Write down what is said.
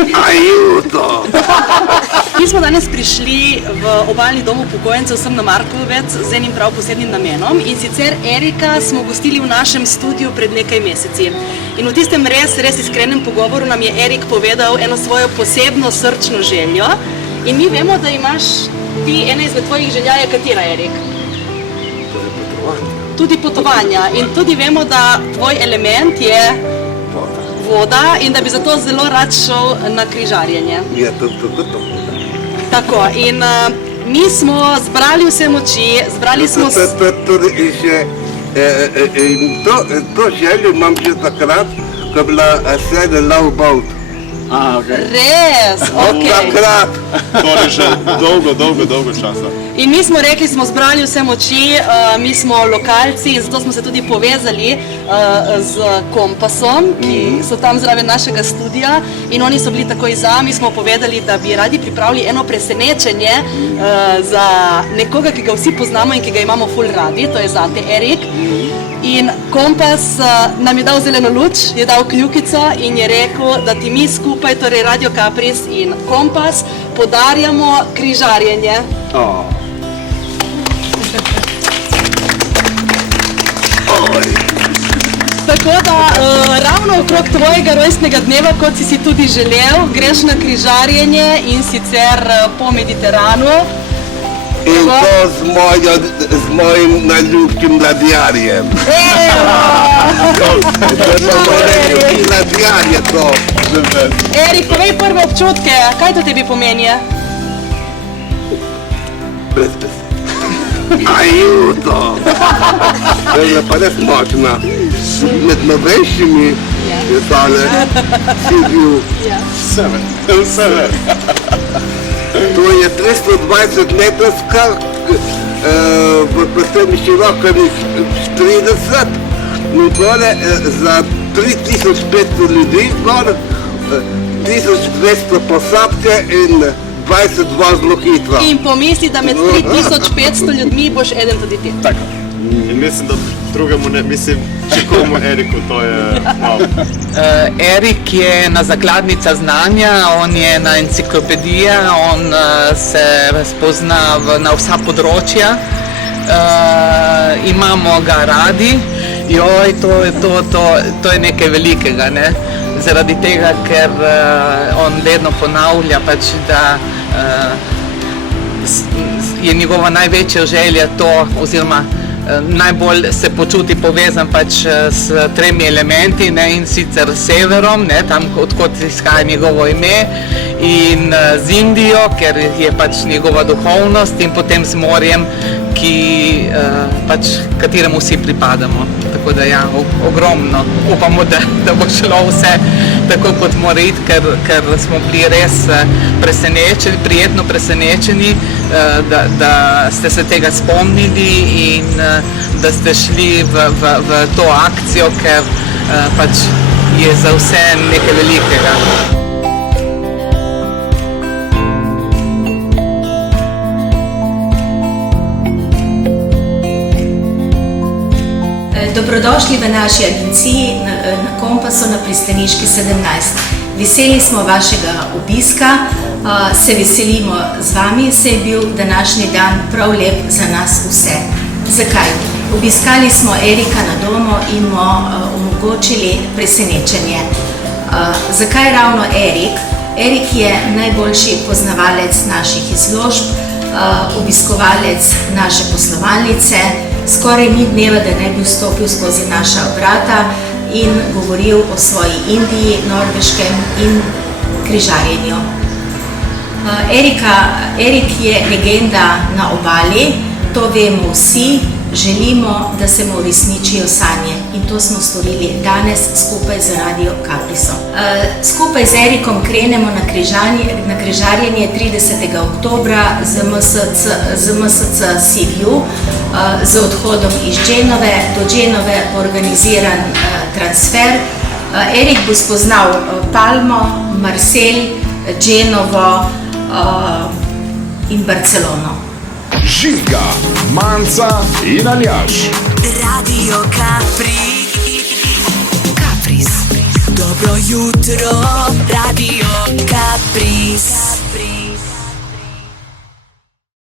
Ajuto! Mi smo danes prišli v obalni dom upokojencev sem na Markovec z enim prav posebnim namenom in sicer Erika smo gostili v našem studiu pred nekaj meseci. In v tistem res iskrenem pogovoru nam je Erik povedal eno svojo posebno srčno željo in mi vemo, da imaš ti ena izmed tvojih želja je katera, Erik? Tudi potovanja in tudi vemo, da tvoj element je voda in da bi zato zelo rad šel na križarjenje. Ja, to. Tako, in mi smo zbrali vse moči, zbrali smo... To željo imam že takrat, ko je bila serija Love Boat. Res, okej. Takrat. Torej že dolgo časa. In mi smo rekli, smo zbrali vse moči, mi smo lokalci in zato smo se tudi povezali z Kompasom, ki so tam zraven našega studija in oni so bili takoj za, mi smo povedali, da bi radi pripravili eno presenečenje za nekoga, ki ga vsi poznamo in ki ga imamo ful radi, to je zate Erik. In Kompas nam je dal zeleno luč, je dal kljukico in je rekel, da ti mi skupaj, torej Radio Kapris in Kompas, podarjamo križarjenje. Tako da ravno okrog tvojega rojstnega dneva, kot si tudi želel, greš na križarjenje in sicer po Mediteranu. In to z mojim najljubšim ladjarjem. Ladjar je to. Erik, povej prve občutke, kaj to tebi pomeni? Brez besed. Ajuto! To je pa res močna. Med novejšimi je tale CDU. Vse. To je 320 metrov skak, potem širokih 40, in gore za 3500 ljudi, gor 1200 posadke in 20 vozilo hitro. In pomisli, da med 3500 ljudmi boš eden tudi ti. Tako. In mislim, da drugemu ne, mislim, če komu Eriku, to je malo. Erik je na zakladnica znanja, on je na enciklopedija, on se spozna na vsa področja, imamo ga radi, joj, to je nekaj velikega, ne? Zaradi tega, ker on vedno ponavlja, pač, da je njegova največja želja to, oziroma najbolj se počuti povezan pač s tremi elementi, ne, in sicer severom, ne, tam odkot izhaja njegovo ime, in z Indijo, ker je pač njegova duhovnost, in potem z morjem, kateremu vsi pripadamo. Tako da ja, ogromno. Upamo, da bo šlo vse tako, kot mora iti, ker smo bili res prijetno presenečeni, da ste se tega spomnili in da ste šli v to akcijo, ker pač je za vse nekaj velikega. Dobrodošli v naši agenciji na Kompasu na Pristaniški 17. Veseli smo vašega obiska, se veselimo z vami, se je bil današnji dan prav lep za nas vse. Zakaj? Obiskali smo Erika na domu in mu omogočili presenečenje. Zakaj ravno Erik? Erik je najboljši poznavalec naših izložb, obiskovalec naše poslovalnice. Skoraj ni dneva, da ne bi vstopil skozi naša vrata in govoril o svoji Indiji, Norveškem in križarjenju. Erik je legenda na obali, to vemo vsi, želimo, da se mu uresničijo sanje in to smo storili danes skupaj z Radio Kaprisom. Skupaj z Erikom krenemo na križarjenje 30. oktobra z MSC Sibiu, z odhodom iz Dženove. Do Dženove bo organiziran transfer. Erik bo spoznal Palmo, Marselj, Dženovo in Barcelono. Žiga, Manca in Aljaž. Radio Kapris. Dobro jutro, Radio